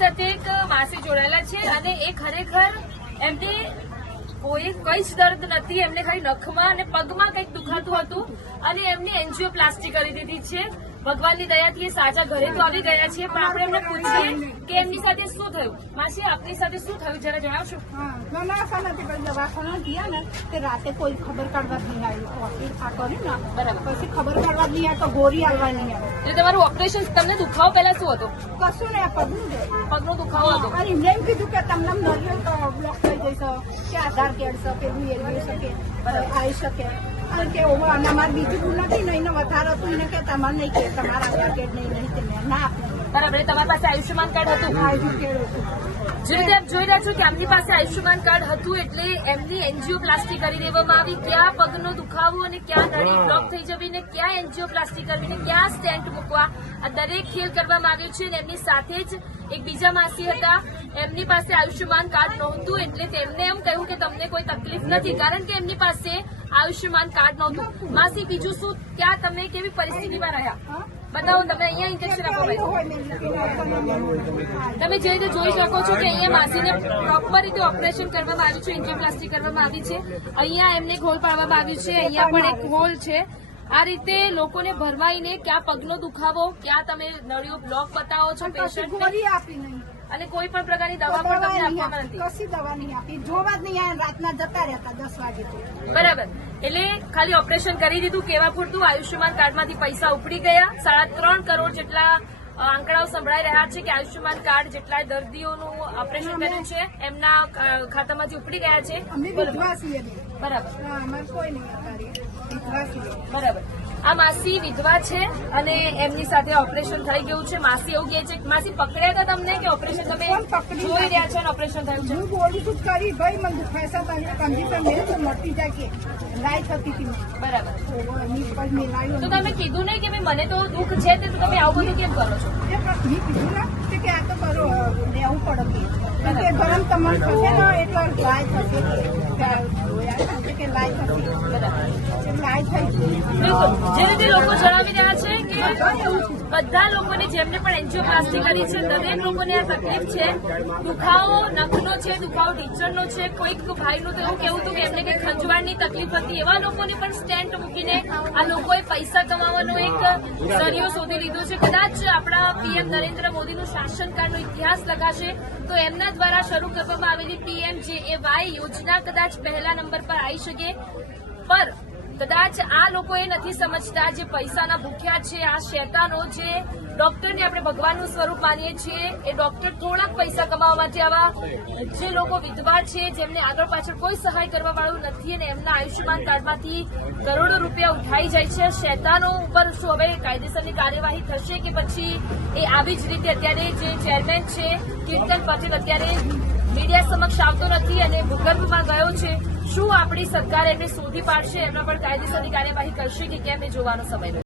સાથે એક માસી જોડાયેલા છે અને એ ખરેખર એમને કોઈ કઈ જ દર્દ નથી એમને ખાલી નખમાં અને પગમાં કંઈક દુખાતું હતું અને એમને પ્લાસ્ટિક કરી દીધી છે. ભગવાનની દયાથી એ સાચા ઘરે તો આવી ગયા છે પણ આપણે એમને પૂછીએ કે એમની સાથે શું થયું? માસી આપની સાથે શું થયું? જરા જણાવશો? નનાસા નથી પણ દવાખાના ગયા ને તે રાતે કોઈ ખબર કાઢવા નહીં આવ્યું. આ કર્યું ને બરાબર. પછી ખબર કાઢવા નહીં આવે તો ગોરી આવવા નહીં આવે એટલે તમારું ઓપરેશન તમને દુખાવો પહેલા શું હતો? કશું નહીં પગનું પગનો દુખાવો હતો? અને એમને એમ કીધું કે તમને નર્યો તો બ્લોક થઈ જશે કે આધાર કાર્ડ છે કે મેળવી શકે આવી શકે. અને કે અમારે બીજું નથી ને એને વધારે હતું એને કે તમારે નહીં કે તમારા આધાર કાર્ડ નહીં નહીં ના આપ્યું બરાબર તમારી પાસે આયુષ્યમાન કાર્ડ હતું? જે રીતે આપ જોઈ રહ્યા છો કે એમની પાસે આયુષ્યમાન કાર્ડ હતું એટલે એમની એન્જિયોપ્લાસ્ટી કરી દેવામાં આવી. ક્યાં પગનો દુખાવો અને ક્યાં નળી બ્લોક થઈ જવી ને ક્યાં એન્જિયોપ્લાસ્ટી કરવી ને ક્યાં સ્ટેન્ટ મૂકવા આ દરેક ખેલ કરવામાં આવ્યો છે અને એમની સાથે જ એક બીજા માસી હતા. એમની પાસે આયુષ્યમાન કાર્ડ નહોતું એટલે તેમને એમ કહ્યું કે તમને કોઈ તકલીફ નથી, કારણ કે એમની પાસે આયુષ્યમાન કાર્ડ નહોતું. માસી, બીજું શું? ત્યાં તમે કેવી પરિસ્થિતિમાં રહ્યા? બતાવો તમે અહીંયા ઇન્જેક્શન આપો ભાઈ. તમે જે રીતે જોઈ શકો છો કે અહીંયા માસીને પ્રોપર રીતે ઓપરેશન કરવામાં આવ્યું છે એન્જિયોપ્લાસ્ટી કરવામાં આવી છે. અહીંયા એમને હોલ પાડવામાં આવ્યું છે, અહીંયા પણ એક હોલ છે. આ રીતે લોકોને ભરમાઈને ક્યાં પગનો દુખાવો ક્યાં તમે નળીઓ બ્લોક બતાવો છો પેશન્ટને આપી નહીં. અને કોઈ પણ પ્રકારની દવા પણ તમને આપવામાં નથી. કશી દવા નહીં આપી. જોવા જ નહીં રાતના જતા રહેતા દસ વાગે બરાબર. એટલે ખાલી ઓપરેશન કરી દીધું કેવા પૂરતું આયુષ્યમાન કાર્ડમાંથી પૈસા ઉપડી ગયા. સાડા ત્રણ કરોડ જેટલા આંકડાઓ સંભળાઈ રહ્યા છે કે આયુષ્યમાન કાર્ડ જેટલા દર્દીઓનું ઓપરેશન કર્યું છે એમના ખાતામાંથી ઉપડી ગયા છે. બરાબર. આ માસી વિધવા છે અને એમની સાથે ઓપરેશન થઈ ગયું છે. માસી એવું કહે છે કે માસી પકડ્યા હતા તમને કે ઓપરેશન તમે જોઈ રહ્યા છો અને ઓપરેશન થયું છે? હું બોલી તું કરી ભાઈ મને દુખાય છે કમ્પ્યુટર મેં તો મળતી જાય કે લાઈ થતી હતી બરાબર. તો તમે કીધું નહીં કે ભાઈ મને તો દુઃખ છે તે તમે આવું બધું કેમ કરો છો? મેં કીધું ના કે કે આ તો કરો લેવું પડે જે રીતે લોકો જણાવી રહ્યા છે કે બધા લોકોને જેમને પણ એન્જિયોપ્લાસ્ટી કરી છે, દરેક લોકોને આ તકલીફ છે. દુખાવો નખનો છે, દુખાવો ટીચરનો છે, કોઈક ભાઈનું તો એવું કેવું હતું કે એમને કંઈક ખંજવાળની તકલીફ હતી. એવા લોકોને પણ સ્ટેન્ટ મૂકીને આ લોકોએ પૈસા કમાવાનો એક જરિયો શોધી લીધો છે. કદાચ આપણા પીએમ નરેન્દ્ર મોદીનું શાસનકાળનો ઇતિહાસ લખાશે તો એમના દ્વારા શરૂ કરવામાં આવેલી પીએમ જે એ યોજના કદાચ પહેલા નંબર પર આવી શકે. પર કદાચ આ લોકો એ નથી સમજતા જે પૈસાના ભૂખ્યા છે, આ શેતાનો જે ડોક્ટરને આપણે ભગવાનનું સ્વરૂપ માનીએ છીએ, એ ડોક્ટર થોડાક પૈસા કમાવા માટે આવા જે લોકો વિધવા છે, જેમને આગળ પાછળ કોઈ સહાય કરવા વાળું નથી અને એમના આયુષ્યમાન કાર્ડમાંથી કરોડો રૂપિયા ઉઠાઈ જાય છે. શેતાનો ઉપર શું હવે કાયદેસરની કાર્યવાહી થશે કે પછી એ આવી જ રીતે અત્યારે જે ચેરમેન છે, કીર્તન પટેલ અત્યારે મીડિયા સમક્ષ આવતો નથી અને ભૂગર્ભમાં ગયો છે. શું આપણી સરકાર એમને શોધી પાડશે? એમના પર કાયદેસરની કાર્યવાહી કરશે કે કેમ એ જોવાનો સમય